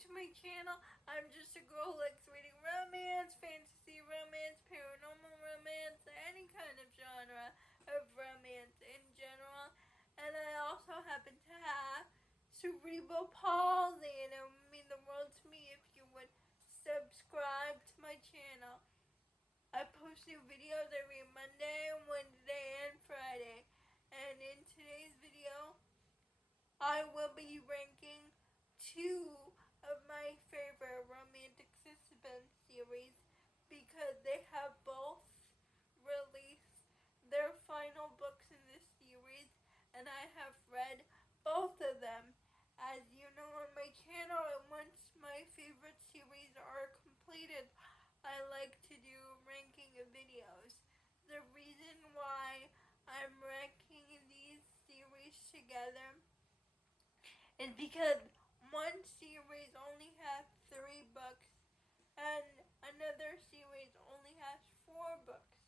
to my channel. I'm just a girl who likes reading romance, fantasy romance, paranormal romance, any kind of genre of romance in general. And I also happen to have cerebral palsy, and it would mean the world to me if you would subscribe to my channel. I post new videos every Monday, Wednesday, and Friday. And in today's video, I will be ranking two of my favorite romantic suspense series because they have both released their final books in this series, and I have read both of them. As you know on my channel, and once my favorite series are completed, I like to do ranking of videos. The reason why I'm ranking these series together is because one series only has 3 books and another series only has 4 books.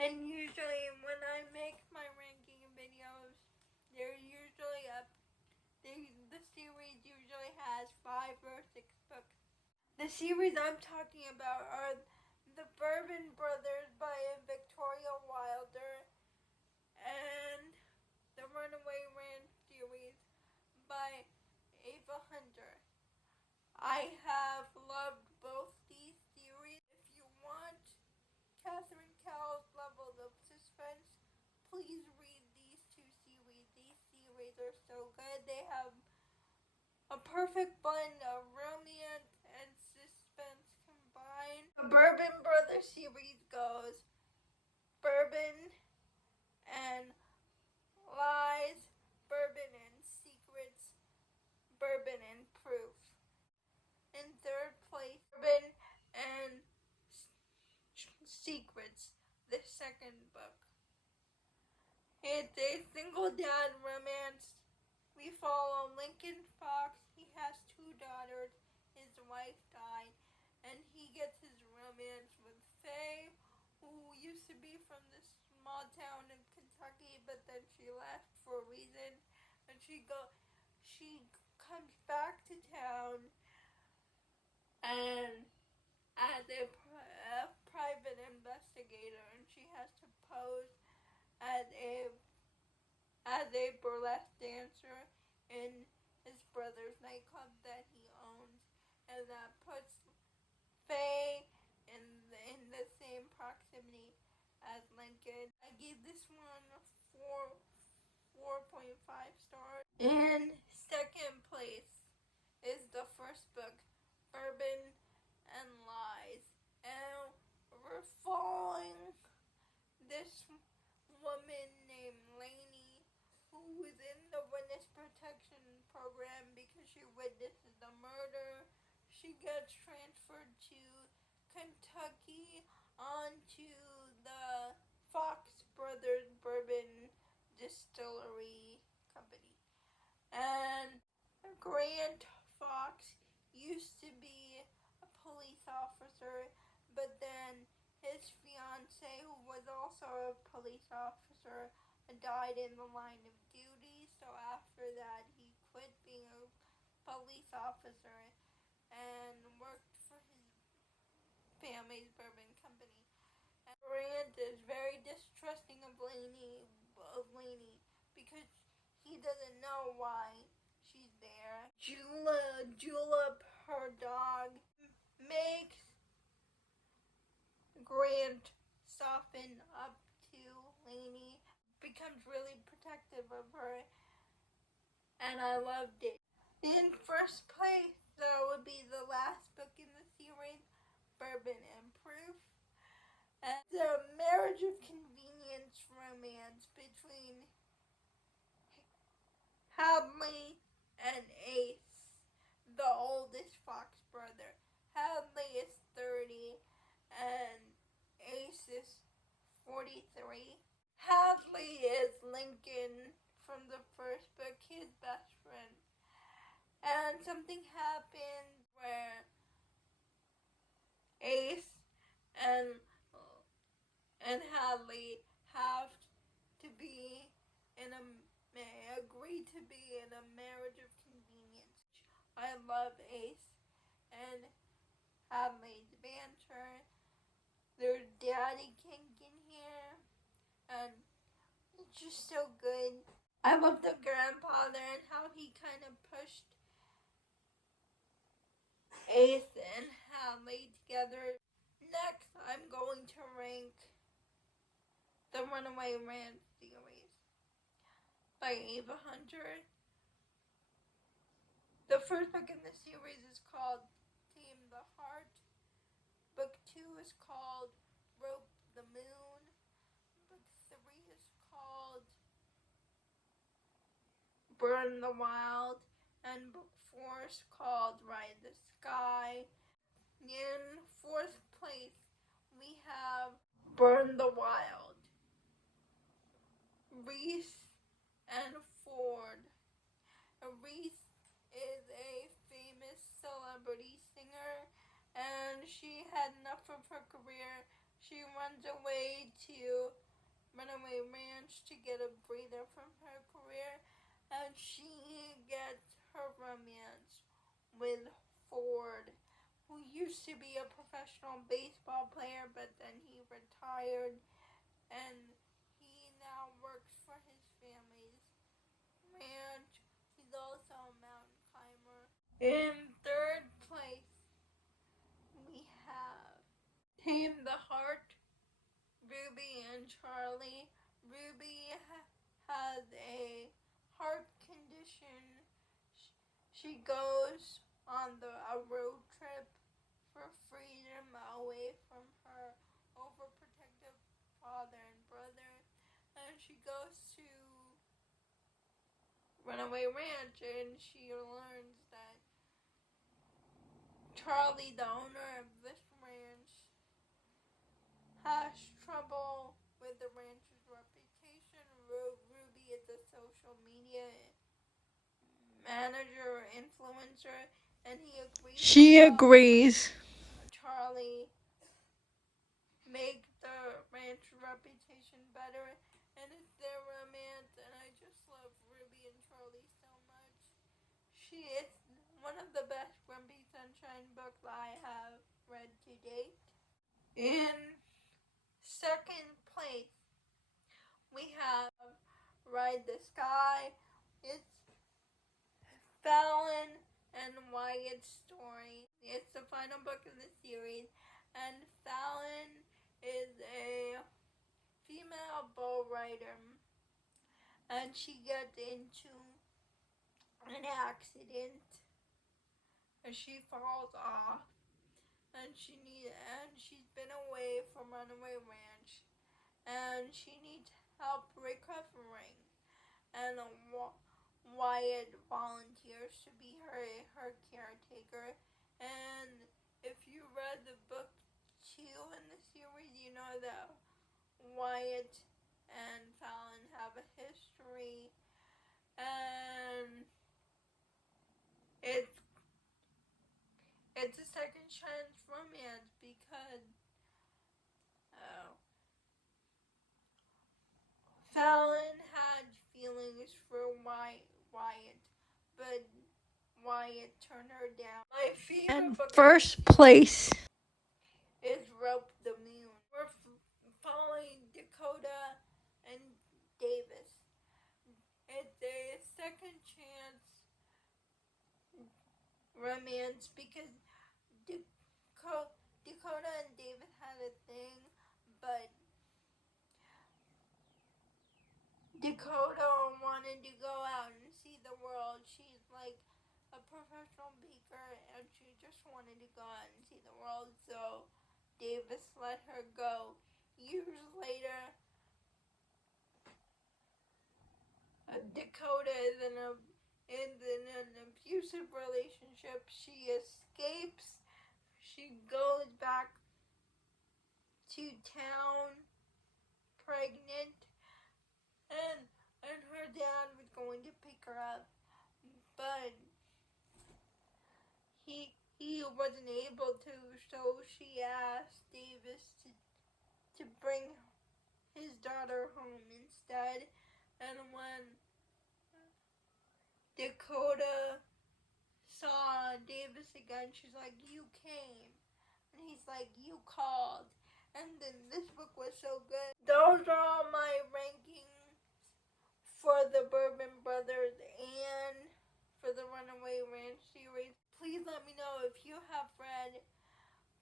And usually when I make my ranking videos, they're usually the series usually has 5 or 6 books. The series I'm talking about are the Bourbon Brothers by Victoria Wilder and the Runaway Ranch series by Ava Hunter. I have loved both these series. If you want Catherine Cowell's levels of suspense, please read these 2 series. These series are so good. They have a perfect blend of romance and suspense combined. The Bourbon Brothers series goes Bourbon and Lies, Bourbon and Secrets, Bourbon and Proof. In third place, Bourbon and Secrets, the second book. It's a single dad romance. We follow Lincoln Fox. He has 2 daughters. His wife died, and he gets his romance with Faye, who used to be from this small town in Kentucky, but then she left for a reason, and she comes back to town and as a private investigator, and she has to pose as a burlesque dancer in his brother's nightclub that he owns, and that puts Faye in the same proximity as Lincoln. I gave this one 4.5 stars. In second place is the first book, Bourbon and Lies. And we're following this woman named Lainey, who was in the witness protection program because she witnesses a murder. She gets transferred to Kentucky onto the Fox Brothers Bourbon Distillery Company. And Grant Fox used to be a police officer, but then his fiancée, who was also a police officer, died in the line of duty. So after that, he quit being a police officer and worked for his family's bourbon company. And Grant is very distrusting of Lainey because he doesn't know why she's there. Julep, her dog, makes Grant soften up to Lainey, becomes really protective of her, and I loved it. In first place, that would be the last book in the series, Bourbon and Proof. And the marriage of convenience romance between Hadley and Ace, the oldest Fox brother. Hadley is 30 and Ace is 43. Hadley is Lincoln from the first book, his best friend. And something happened where Ace and Hadley have to be agree to be in a marriage of convenience. I love just so good. I love the grandfather and how he kind of pushed Ace and Hadley together. Next, I'm going to rank the Runaway Ranch series by Ava Hunter. The first book in the series is called Tame the Heart. Book 2 is called Rope the Moon. Book 3 is called Burn the Wild. And book 4 is called Ride the Sky. In fourth place, we have Burn the Wild. Reese and Ford. Reese is a famous celebrity singer, and she had enough of her career. She runs away to Runaway Ranch to get a breather from her career, and she gets her romance with Ford, who used to be a professional baseball player, but then he retired, and he now works for his family's ranch. He's also a mountain climber. In third place, we have Tame the Heart, Ruby and Charlie. Ruby has a heart condition. She goes on a road trip for freedom away from her overprotective father and brother, and she goes to Runaway Ranch, and she learns that Charlie, the owner of this ranch, has trouble with the ranch's reputation. Ruby is a social media manager or influencer, and he agrees. She agrees. Charlie make the ranch reputation better, and it's their romance, and I just love Ruby and Charlie so much. She is one of the best Grumpy Sunshine books I have read to date. In second place, we have Ride the Sky. It's Fallon and Wyatt's story. It's the final book in the series, and Fallon is a female bull rider, and she gets into an accident, and she falls off, and she's been away from Runaway Ranch, and she needs help recovering, and Wyatt volunteers to be her caretaker. And if you read the book 2 in the series, you know that Wyatt and Fallon have a history, and it's a second chance romance because Fallon had feelings for Wyatt, but Wyatt turned her down. My favorite book first place is Rope the Moon. We're following Dakota and Davis. It's a second chance romance because Dakota and David had a thing, but Dakota wanted to go out and see the world. She's like a professional baker, and she just wanted to go out and see the world, so Davis let her go. Years later, Dakota is in an abusive relationship. She escapes. She goes back to town pregnant, and her dad was going to pick her up, but he wasn't able to, so she asked Davis to bring his daughter home instead. And when Dakota saw Davis again, she's like, "You came," and he's like, "You called." And then this book was so good. Those are all my rankings for the Bourbon Brothers and for the Runaway Ranch series. Please let me know if you have read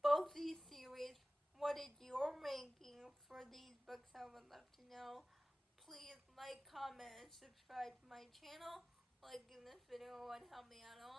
both these series. What is your ranking for these books? I would love to know. Please like, comment, and subscribe to my channel. Liking this video would help me out a lot.